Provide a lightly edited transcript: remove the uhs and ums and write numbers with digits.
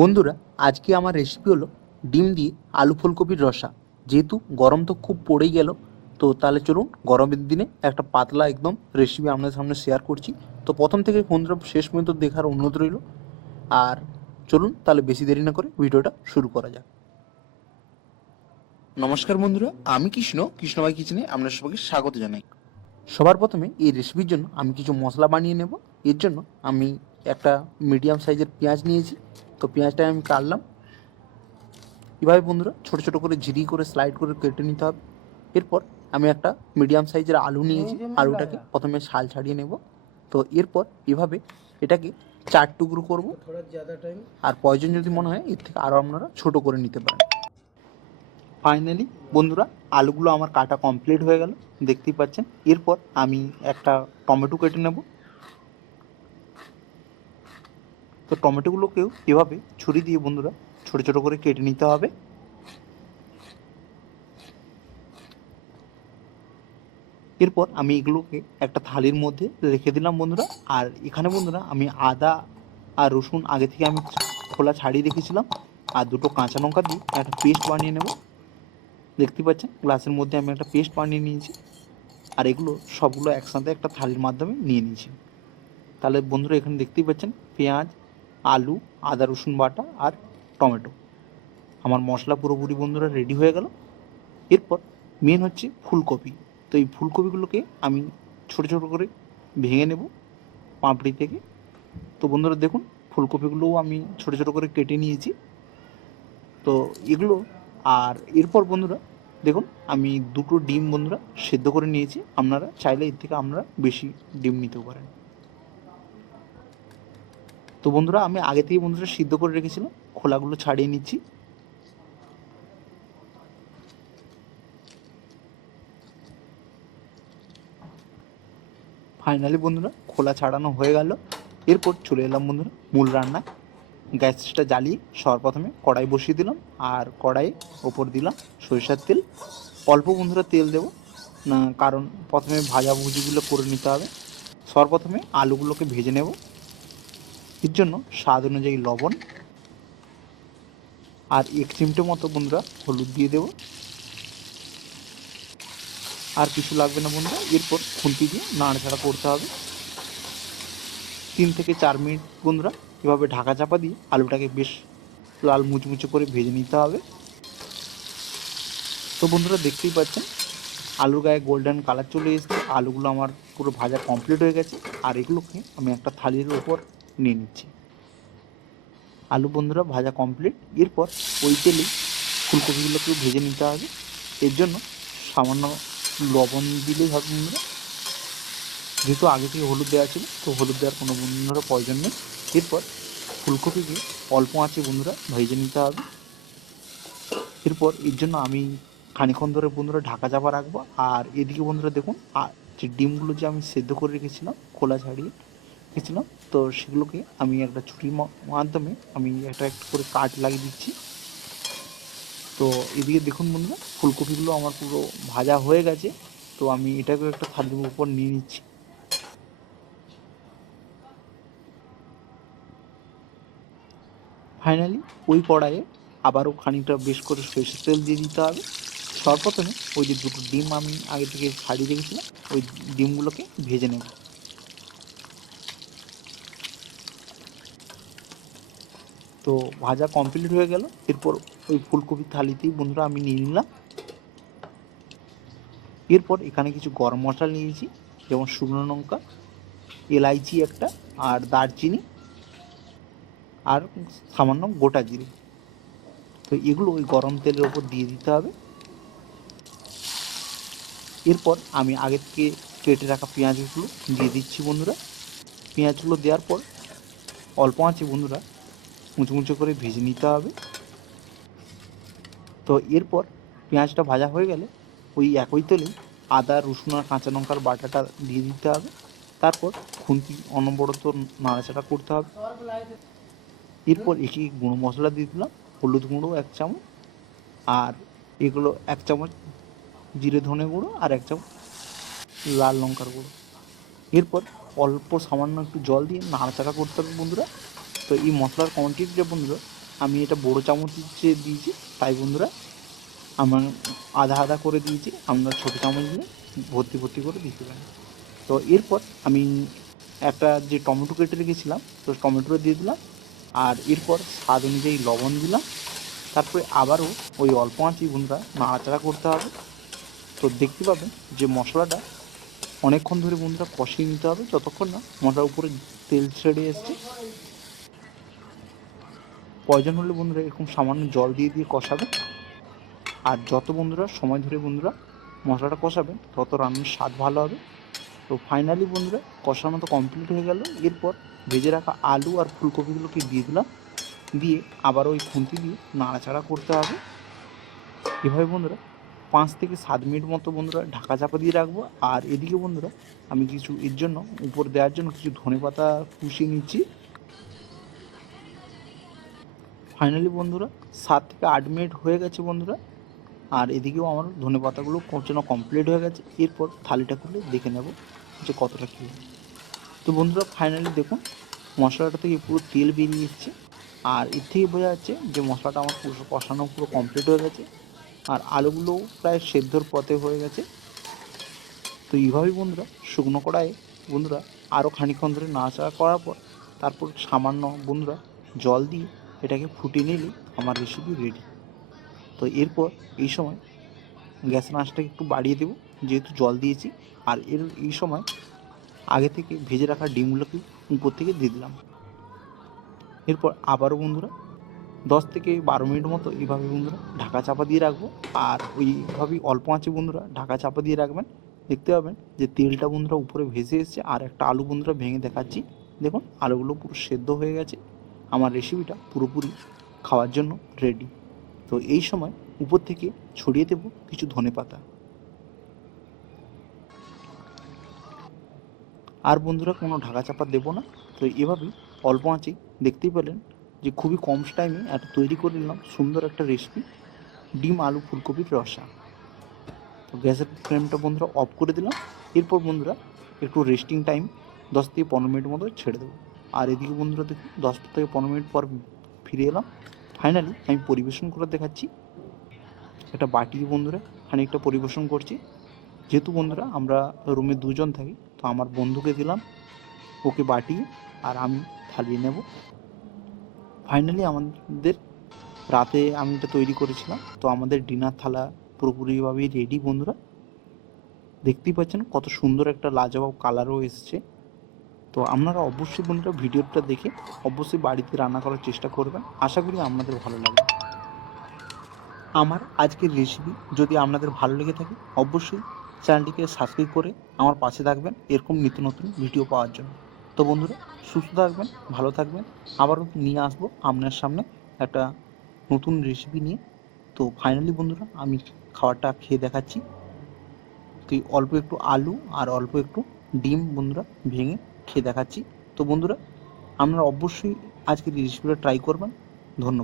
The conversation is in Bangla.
বন্ধুরা, আজকে আমার রেসিপি হলো ডিম দিয়ে আলু ফুলকপির রসা। যেহেতু গরম তো খুব পড়েই গেল, তো তাহলে চলুন গরমের দিনে একটা পাতলা একদম রেসিপি আপনাদের সামনে শেয়ার করছি। তো প্রথম থেকে বন্ধুরা শেষ পর্যন্ত দেখার অনুরোধ রইল। আর চলুন তাহলে বেশি দেরি না করে ভিডিওটা শুরু করা যাক। নমস্কার বন্ধুরা, আমি কৃষ্ণভাই কিচেনে আপনার সবাইকে স্বাগত জানাই। সবার প্রথমে এই রেসিপির জন্য আমি কিছু মশলা বানিয়ে নেব। এর জন্য আমি একটা মিডিয়াম সাইজের পেঁয়াজ নিয়েছি। তো পেঁয়াজটা আমি কাটলাম এভাবে বন্ধুরা, ছোট ছোট করে ঝিরি করে স্লাইড করে কেটে নিতে হবে। এরপর আমি একটা মিডিয়াম সাইজের আলু নিয়েছি, আলুটাকে প্রথমে ছাল ছাড়িয়ে নেব। তো এরপর এভাবে এটাকে 4 টুকরো করব, আর প্রয়োজন যদি মনে হয় এর থেকে আরও আপনারা ছোট করে নিতে পারেন। ফাইনালি বন্ধুরা, আলুগুলো আমার কাটা কমপ্লিট হয়ে গেল, দেখতেই পাচ্ছেন। এরপর আমি একটা টমেটো কেটে নেব। তো টমেটোগুলোকেও এভাবে ছুরি দিয়ে বন্ধুরা ছোট ছোট করে কেটে নিতে হবে। এরপর আমি এগুলোকে একটা থালির মধ্যে রেখে দিলাম বন্ধুরা। আর এখানে বন্ধুরা আমি আদা আর রসুন আগে থেকে আমি খোলা ছাড়িয়ে রেখেছিলাম, আর দুটো কাঁচা লঙ্কা দিয়ে একটা পেস্ট বানিয়ে নেব। দেখতে পাচ্ছেন গ্লাসের মধ্যে আমি একটা পেস্ট বানিয়ে নিয়েছি, আর এগুলো সবগুলো একসাথে একটা থালির মাধ্যমে নিয়ে নিয়েছি। তাহলে বন্ধুরা এখানে দেখতেই পাচ্ছেন পেঁয়াজ, আলু, আদা রসুন বাটা আর টমেটো। আমার মশলা পুরোপুরি বন্ধুরা রেডি হয়ে গেল। এরপর মেন হচ্ছে ফুলকপি। তো এই ফুলকপিগুলোকে আমি ছোটো ছোটো করে ভেঙে নেব পাঁপড়ি থেকে। তো বন্ধুরা দেখুন, ফুলকপিগুলোও আমি ছোটো ছোটো করে কেটে নিয়েছি। তো এগুলো, আর এরপর বন্ধুরা দেখুন আমি দুটো ডিম বন্ধুরা সেদ্ধ করে নিয়েছি। আপনারা চাইলে এর থেকে আপনারা বেশি ডিম নিতেও পারেন। তো বন্ধুরা আমি আগে থেকে বন্ধুরা সিদ্ধ করে রেখেছিলাম, খোলাগুলো ছাড়িয়ে নিচ্ছি। ফাইনালি বন্ধুরা খোলা ছাড়ানো হয়ে গেল। এরপর চলে এলাম বন্ধুরা মূল রান্না। গ্যাসটা জ্বালিয়ে সবার প্রথমে কড়াই বসিয়ে দিলাম, আর কড়াইয়ে ওপর দিলাম সরিষার তেল। অল্প বন্ধুরা তেল দেবো না, কারণ প্রথমে ভাজাভুজিগুলো করে নিতে হবে। সবার প্রথমে আলুগুলোকে ভেজে নেব। এর জন্য স্বাদ অনুযায়ী লবণ আর 1 চিমটে মতো বন্ধুরা হলুদ দিয়ে দেবো। আর কিছু লাগবে না বন্ধুরা। এরপর খুন্তি দিয়ে নাড়াচাড়া করতে হবে 3 থেকে 4 মিনিট বন্ধুরা। এভাবে ঢাকা চাপা দিয়ে আলুটাকে বেশ লাল মুচমুচে করে ভেজে নিতে হবে। তো বন্ধুরা দেখতেই পাচ্ছেন আলুর গায়ে গোল্ডেন কালার চলে এসেছে, আলুগুলো আমার পুরো ভাজা কমপ্লিট হয়ে গেছে। আর এগুলোকে আমি একটা থালির ওপর নিয়ে নিচ্ছি। আলু বন্ধুরা ভাজা কমপ্লিট। এরপর ওই তেলেই ফুলকপিগুলোকেও ভেজে নিতে হবে। এর জন্য সামান্য লবণ দিলেই হবে বন্ধুরা। যেহেতু আগে থেকে হলুদ দেওয়া ছিল, তো হলুদ দেওয়ার কোনো বন্ধুরা প্রয়োজন নেই। এরপর ফুলকপিকে অল্প আঁচে বন্ধুরা ভেজে নিতে হবে। এরপর এর জন্য আমি খানিক্ষণ ধরে বন্ধুরা ঢাকা চাপা রাখবো। আর এদিকে বন্ধুরা দেখুন, যে ডিমগুলো যে আমি সেদ্ধ করে রেখেছিলাম খোলা ছাড়িয়ে রেখেছিলাম, তো সেগুলোকে আমি একটা ছুরির মাধ্যমে আমি একটা একটা করে কাট লাগিয়ে দিচ্ছি। তো এদিকে দেখুন বন্ধুরা ফুলকপিগুলো আমার পুরো ভাজা হয়ে গেছে। তো আমি এটাকে একটা থালির উপর নিয়ে নিচ্ছি। ফাইনালি ওই কড়াইয়ে আবারও খানিকটা বেশ করে সরষের তেল দিয়ে দিতে হবে। সর্বপ্রথমে ওই যে দুটো ডিম আমি আগে থেকে ছাড়িয়ে রেখেছিলাম, ওই ডিমগুলোকে ভেজে নেব। তো ভাজা কমপ্লিট হয়ে গেল। এরপর ওই ফুলকপির থালিতেই বন্ধুরা আমি নিয়ে নিলাম। এরপর এখানে কিছু গরম মশলা নিয়েছি, যেমন শুকনো লঙ্কা, এলাইচি একটা, আর দারচিনি, আর সামান্য গোটা জিরে। তো এগুলো ওই গরম তেলের ওপর দিয়ে দিতে হবে। এরপর আমি আগে থেকে কেটে রাখা পেঁয়াজগুলো দিয়ে দিচ্ছি বন্ধুরা। পেঁয়াজগুলো দেওয়ার পর অল্প আঁচে বন্ধুরা মুচমুচো করে ভেজে নিতে হবে। তো এরপর পেঁয়াজটা ভাজা হয়ে গেলে ওই একই তেলেই আদা রসুন আর কাঁচা লঙ্কার বাটাটা দিয়ে দিতে হবে। তারপর খুন্তি অনবরত নাড়াচাড়া করতে হবে। এরপর একে গুঁড়ো মশলা দিয়ে দিলাম, হলুদ গুঁড়ো 1 চামচ, আর এগুলো 1 চামচ জিরে ধনে গুঁড়ো, আর 1 চামচ লাল লঙ্কার গুঁড়ো। এরপর অল্প সামান্য একটু জল দিয়ে নাড়াচাড়া করতে হবে বন্ধুরা। তো এই মশলার কোয়ান্টিটিটা বন্ধুরা আমি এটা বড়ো চামচে দিয়েছি, তাই বন্ধুরা আমার আধা আধা করে দিয়েছি, আমরা ছোটো চামচ দিয়ে ভর্তি ভর্তি করে দিতে পারি। তো এরপর আমি একটা যে টমেটো কেটে রেখেছিলাম, তো টমেটোটা দিয়ে দিলাম, আর এরপর স্বাদ অনুযায়ী লবণ দিলাম। তারপরে আবারও ওই অল্প আঁচেই বন্ধুরা নাড়াচাড়া করতে হবে। তো দেখতে পাবেন যে মশলাটা অনেকক্ষণ ধরে বন্ধুরা কষিয়ে নিতে হবে, যতক্ষণ না মশলার উপরে তেল ছেড়ে এসছে। প্রয়োজন হলে বন্ধুরা এরকম সামান্য জল দিয়ে দিয়ে কষাবেন। আর যত বন্ধুরা সময় ধরে বন্ধুরা মশলাটা কষাবেন, তত রান্নার স্বাদ ভালো হবে। তো ফাইনালি বন্ধুরা কষানো তো কমপ্লিট হয়ে গেল। এরপর ভেজে রাখা আলু আর ফুলকপিগুলোকে দিয়ে দিলাম, দিয়ে আবার ওই খুন্তি দিয়ে নাড়াচাড়া করতে হবে। এভাবে বন্ধুরা 5 থেকে 7 মিনিট মতো বন্ধুরা ঢাকা চাপা দিয়ে রাখবো। আর এদিকে বন্ধুরা আমি কিছু এর জন্য উপর দেওয়ার জন্য কিছু ধনেপাতা কুচিয়ে নিচ্ছি। ফাইনালি বন্ধুরা 7 থেকে 8 মিনিট হয়ে গেছে বন্ধুরা, আর এদিকেও আমার ধনেপাতাগুলো কোচানো কমপ্লিট হয়ে গেছে। এরপর থালিটা খুলে দেখে নেব যে কতটা কী। তো বন্ধুরা ফাইনালি দেখুন মশলাটা থেকে পুরো তেল বেরিয়ে এসছে, আর এর থেকে বোঝা যাচ্ছে যে মশলাটা আমার পুরো কষানো পুরো কমপ্লিট হয়ে গেছে, আর আলুগুলোও প্রায় সেদ্ধর পথে হয়ে গেছে। তো এইভাবেই বন্ধুরা শুকনো কড়াইয়ে বন্ধুরা আরও খানিকক্ষণ ধরে নাড়াচাড়া করার পর তারপর সামান্য বন্ধুরা জল দিয়ে এটাকে ফুটিয়ে নিলে আমার রেসিপি রেডি। তো এরপর এই সময় গ্যাসের আঁচটাকে একটু বাড়িয়ে দেবো, যেহেতু জল দিয়েছি। আর এই সময় আগে থেকে ভেজে রাখা ডিমগুলোকে উপর থেকে দিয়ে দিলাম। এরপর আবারও বন্ধুরা 10 থেকে 12 মিনিট মতো এইভাবে বন্ধুরা ঢাকা চাপা দিয়ে রাখবো। আর ওইভাবেই অল্প আঁচে বন্ধুরা ঢাকা চাপা দিয়ে রাখবেন। দেখতে পাবেন যে তেলটা বন্ধুরা উপরে ভেসে এসছে। আর একটা আলু বন্ধুরা ভেঙে দেখাচ্ছি, দেখুন আলুগুলো পুরো সেদ্ধ হয়ে গেছে। আমার রেসিপিটা পুরোপুরি খাওয়ার জন্য রেডি। তো এই সময় উপর থেকে ছড়িয়ে দেবো কিছু ধনেপাতা। আর বন্ধুরা কোনো ঢাকা চাপা দেবো না। তো এভাবেই অল্প আঁচেই দেখতেই পেলেন যে খুবই কম টাইমে একটা তৈরি করে নিলাম সুন্দর একটা রেসিপি, ডিম আলু ফুলকপির রসা। তো গ্যাসের ফ্লেমটা বন্ধুরা অফ করে দিলাম। এরপর বন্ধুরা একটু রেস্টিং টাইম 10 থেকে 15 মিনিট মতো ছেড়ে দেবো। আর এদিকে বন্ধুরা দেখুন 10 থেকে 15 মিনিট পর ফিরে এলাম। ফাইনালি আমি পরিবেশন করে দেখাচ্ছি। একটা বাটি বন্ধুরা খানিকটা পরিবেশন করছি। যেহেতু বন্ধুরা আমরা রুমে 2 জন থাকি, তো আমার বন্ধুকে দিলাম, ওকে বাটিয়ে, আর আমি থালিয়ে নেব। ফাইনালি আমাদের রাতে আমি এটা তৈরি করেছিলাম, তো আমাদের ডিনার থালা পুরোপুরিভাবেই রেডি বন্ধুরা। দেখতেই পাচ্ছেন কত সুন্দর একটা লাজবাব কালারও এসছে। তো আপনারা অবশ্যই বন্ধুরা ভিডিওটা দেখে অবশ্যই বাড়িতে রান্না করার চেষ্টা করবেন, আশা করি আপনাদের ভালো লাগবে। আমার আজকের রেসিপি যদি আপনাদের ভালো লেগে থাকে অবশ্যই চ্যানেলটিকে সাবস্ক্রাইব করে আমার পাশে থাকবেন এরকম নিত্য নতুন ভিডিও পাওয়ার জন্য। তো বন্ধুরা সুস্থ থাকবেন, ভালো থাকবেন, আবারও নিয়ে আসবো আপনার সামনে একটা নতুন রেসিপি নিয়ে। তো ফাইনালি বন্ধুরা আমি খাবারটা খেয়ে দেখাচ্ছি। তো অল্প একটু আলু আর অল্প একটু ডিম বন্ধুরা ভেঙে খেয়ে দেখাচ্ছি। তো বন্ধুরা আপনারা অবশ্যই আজকের রেসিপিটা ট্রাই করবেন। ধন্যবাদ।